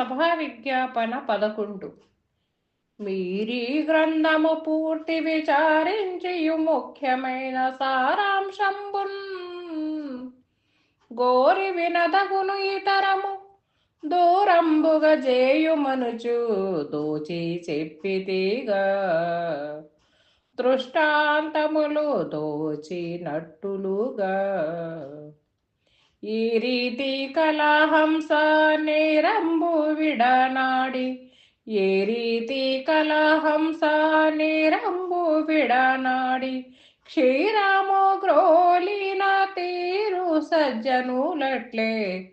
సభా విజ్ఞాపన పదకొండు. మీరీ గ్రంథము పూర్తి విచారించియు ముఖ్యమైన సారాంశంబున్. గోరి వినదగును ఇతరము దూరంబుగ జేయుమనుచు దోచి చెప్పితిగా దృష్టాంతములు దోచినట్టులుగా ఈ రీతి కలహంస నేరంబు విడనాడి. ఏ రీతి కలహంస నేరంబు విడనాడి. క్షీరము గ్రోలిన తీరు సజ్జనులట్లే.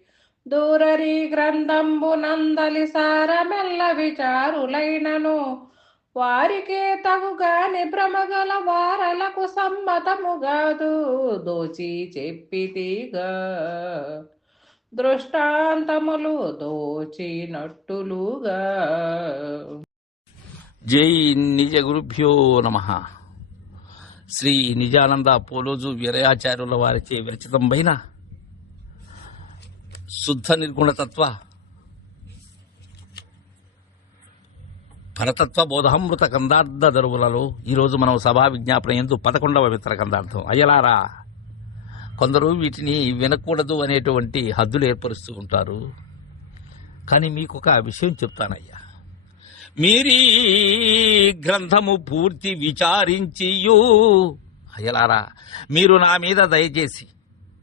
దూరరి గ్రంథంబు నందలి సారమెల్ల విచారులైనను. వారికే తగుగాని భ్రమగల వారలకు సమ్మతముగాదు దోచి చెప్పితిగా. దృష్టాంతములు దోచినట్టులుగా. జై నిజ గురుభ్యో నమ. శ్రీ నిజానంద పోలోజు వీరయాచార్యుల వారిచే విరచితంపైన శుద్ధ నిర్గుణతత్వ పరతత్వ బోధామృత కందార్థ దరువులలో ఈరోజు మనం సభా విజ్ఞాపన ఎందు పదకొండవ మిత్ర కందార్థం అయ్యలారా కొందరు వీటిని వినకూడదు అనేటువంటి హద్దులు ఏర్పరుస్తూ ఉంటారు. కానీ మీకు ఒక విషయం చెప్తానయ్యా. మీరీ గ్రంథము పూర్తి విచారించియు. అయ్యలారా మీరు నా మీద దయచేసి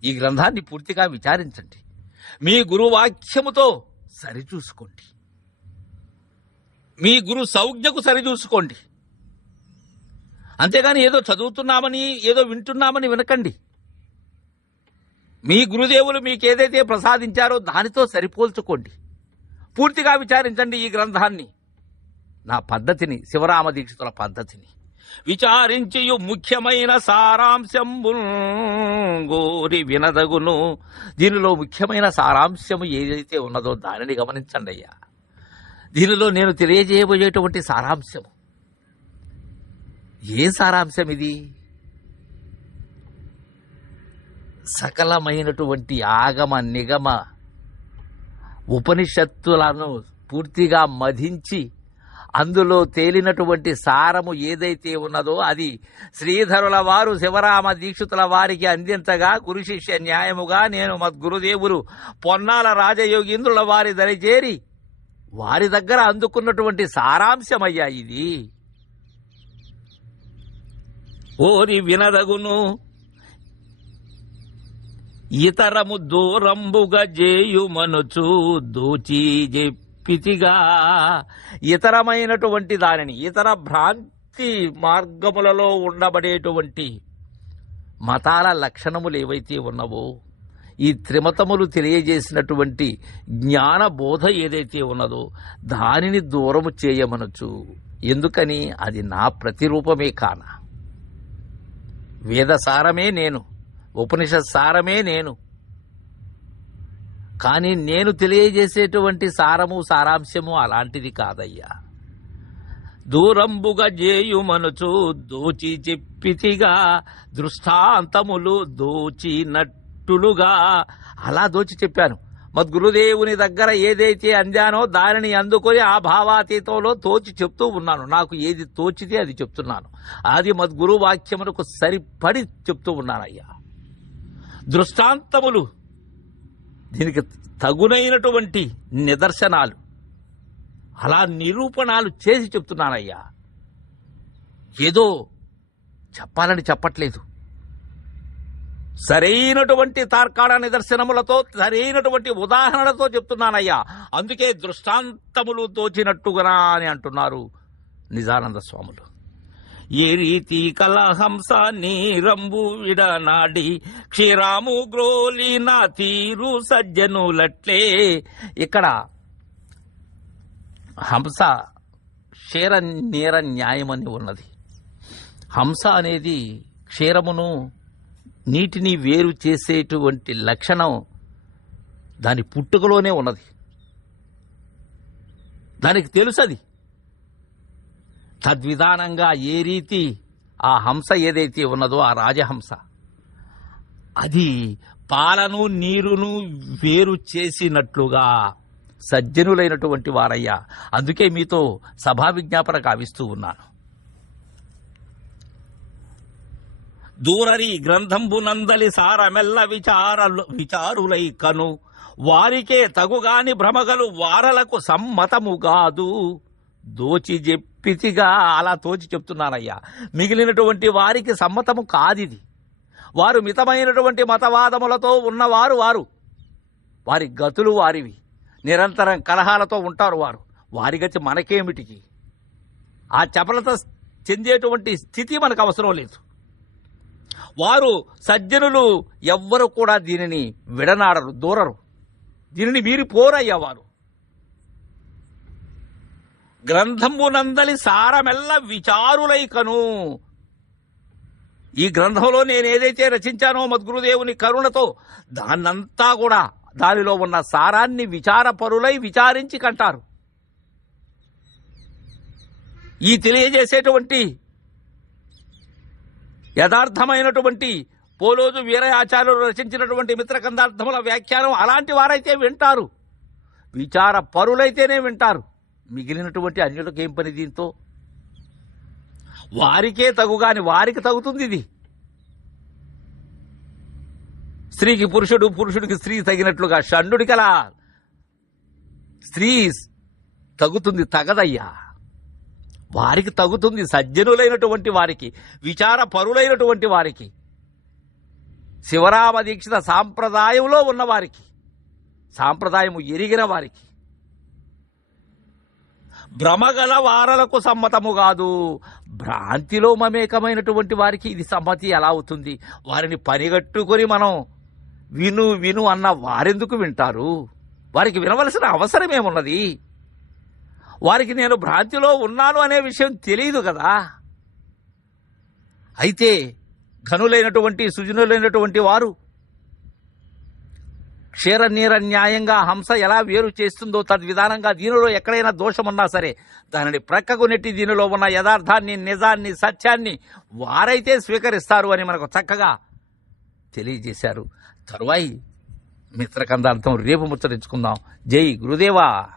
ఈ గ్రంథాన్ని పూర్తిగా విచారించండి. మీ గురువాక్యముతో సరిచూసుకోండి. మీ గురు సౌజ్ఞకు సరిచూసుకోండి. అంతేగాని ఏదో చదువుతున్నామని ఏదో వింటున్నామని వినకండి. మీ గురుదేవులు మీకు ఏదైతే ప్రసాదించారో దానితో సరిపోల్చుకోండి. పూర్తిగా విచారించండి ఈ గ్రంథాన్ని. నా పద్ధతిని శివరామ దీక్షితుల పద్ధతిని. విచారించియు ముఖ్యమైన సారాంశంబుల్ గోరి వినదగును. దీనిలో ముఖ్యమైన సారాంశము ఏదైతే ఉన్నదో దానిని గమనించండి అయ్యా. దీనిలో నేను తెలియజేయబోయేటువంటి సారాంశము ఏ సారాంశం ఇది? సకలమైనటువంటి ఆగమ నిగమ ఉపనిషత్తులను పూర్తిగా మధించి అందులో తేలినటువంటి సారము ఏదైతే ఉన్నదో అది శ్రీధరుల వారు శివరామ దీక్షితుల వారికి అందించగా గురు శిష్య న్యాయముగా నేను మద్గురుదేవులు పొన్నాల రాజయోగీంద్రుల వారి దరిచేరి వారి దగ్గర అందుకున్నటువంటి సారాంశమయ్యా ఇది. ఓరి వినదగును ఇతరము దూరంబుగా జేయుమనుచు దూచి చెప్పితిగా ఇతరమైనటువంటి దానిని ఇతర భ్రాంతి మార్గములలో ఉండబడేటువంటి మతాల లక్షణములు ఏవైతే ఉన్నవో ఈ త్రిమతములు తెలియజేసినటువంటి జ్ఞాన బోధ ఏదైతే ఉన్నదో దానిని దూరము చేయమనొచ్చు. ఎందుకని? అది నా ప్రతిరూపమే కాన. వేదసారమే నేను. ఉపనిషత్ సారమే నేను. కానీ నేను తెలియజేసేటువంటి సారము సారాంశము అలాంటిది కాదయ్యా. దూరంబుగా జేయుమనుచు దోచి చెప్పితిగా దృష్టాంతములు దోచినట్టులుగా అలా దోచి చెప్పాను. మద్గురుదేవుని దగ్గర ఏదైతే అందానో దానిని అందుకొని ఆ భావాతీతంలో తోచి చెప్తూ ఉన్నాను. నాకు ఏది తోచితే అది చెప్తున్నాను. అది మద్గురు వాక్యమునకు సరిపడి చెప్తూ ఉన్నానయ్యా దృష్టాంతములు దీనికి తగునైనటువంటి నిదర్శనాలు అలా నిరూపణాలు చేసి చెప్తున్నానయ్యా. ఏదో చెప్పాలని చెప్పట్లేదు. సరైనటువంటి తార్కాణ నిదర్శనములతో సరైనటువంటి ఉదాహరణతో చెప్తున్నానయ్యా. అందుకే దృష్టాంతములు తోచినట్టుగా అని అంటున్నారు నిజానంద స్వాములు. ఏ రీతి కలహంస నీరంబు విడనాడి క్షీరాము గ్రోలి నా తీరు సజ్జనులట్లే. ఇక్కడ హంస క్షీర నేర న్యాయమని ఉన్నది. హంస అనేది క్షీరమును నీటిని వేరు చేసేటువంటి లక్షణం దాని పుట్టుకలోనే ఉన్నది. దానికి తెలుసది. తద్విధానంగా ఏ రీతి ఆ హంస ఏదైతే ఉన్నదో ఆ రాజహంస. అది పాలను నీరును వేరు చేసినట్లుగా సజ్జనులైనటువంటి వారయ్యా అందుకే మీతో సభా విజ్ఞాపన కావిస్తూ ఉన్నాను. దూరరి గ్రంథంబునందలి సారమెల్ల విచారలు విచారులై కను. వారికే తగుగాని భ్రమగలు వారలకు సమ్మతము కాదు దోచి చెప్పితిగా అలా తోచి చెప్తున్నానయ్యా. మిగిలినటువంటి వారికి సమ్మతము కాదిది. వారు మితమైనటువంటి మతవాదములతో ఉన్నవారు వారు. వారి గతులు వారివి. నిరంతరం కలహాలతో ఉంటారు వారు. వారి గతి మనకేమిటికి? ఆ చపలత చెందేటువంటి స్థితి మనకు అవసరం లేదు. వారు సజ్జనులు ఎవ్వరు కూడా దీనిని విడనాడరు దూరరు. దీనిని మీరు పోరయ్యా వారు. గ్రంథంబునందలి సారమెల్ల విచారులైకను. ఈ గ్రంథంలో నేను ఏదైతే రచించానో మద్గురుదేవుని కరుణతో దాన్నంతా కూడా దానిలో ఉన్న సారాన్ని విచారపరులై విచారించి కంటారు. ఈ తెలియజేసేటువంటి యథార్థమైనటువంటి పోలోజు వీరయాచార్యులు రచించినటువంటి మిత్రకందార్థముల వ్యాఖ్యానం అలాంటి వారైతే వింటారు. విచార పరులైతేనే వింటారు. మిగిలినటువంటి అన్యులకు ఏం పని దీంతో? వారికే తగుగాని వారికి తగుతుంది ఇది. స్త్రీకి పురుషుడు పురుషుడికి స్త్రీ తగినట్లుగా షండుడికలా స్త్రీ తగుతుంది తగదయ్యా. వారికి తగుతుంది సజ్జనులైనటువంటి వారికి విచార పరులైనటువంటి వారికి శివరామ దీక్షిత సాంప్రదాయంలో ఉన్నవారికి సాంప్రదాయము ఎరిగిన వారికి. భ్రమగల వారలకు సమ్మతము కాదు. భ్రాంతిలో మమేకమైనటువంటి వారికి ఇది సమ్మతి ఎలా అవుతుంది? వారిని పనిగట్టుకొని మనం విను విను అన్న వారెందుకు వింటారు? వారికి వినవలసిన అవసరం ఏమున్నది వారికి నేను భ్రాంతిలో ఉన్నాను అనే విషయం తెలియదు కదా. అయితే ఘనులైనటువంటి సుజనులైనటువంటి వారు క్షీర నీర న్యాయంగా హంస ఎలా వేరు చేస్తుందో తద్విధానంగా దీనిలో ఎక్కడైనా దోషమున్నా సరే దానిని ప్రక్కకు నెట్టి దీనిలో ఉన్న యథార్థాన్ని నిజాన్ని సత్యాన్ని వారైతే స్వీకరిస్తారు అని మనకు చక్కగా తెలియజేశారు. తరువాయి మిత్రకందార్థం రేపు ముచ్చరించుకుందాం. జై గురుదేవా.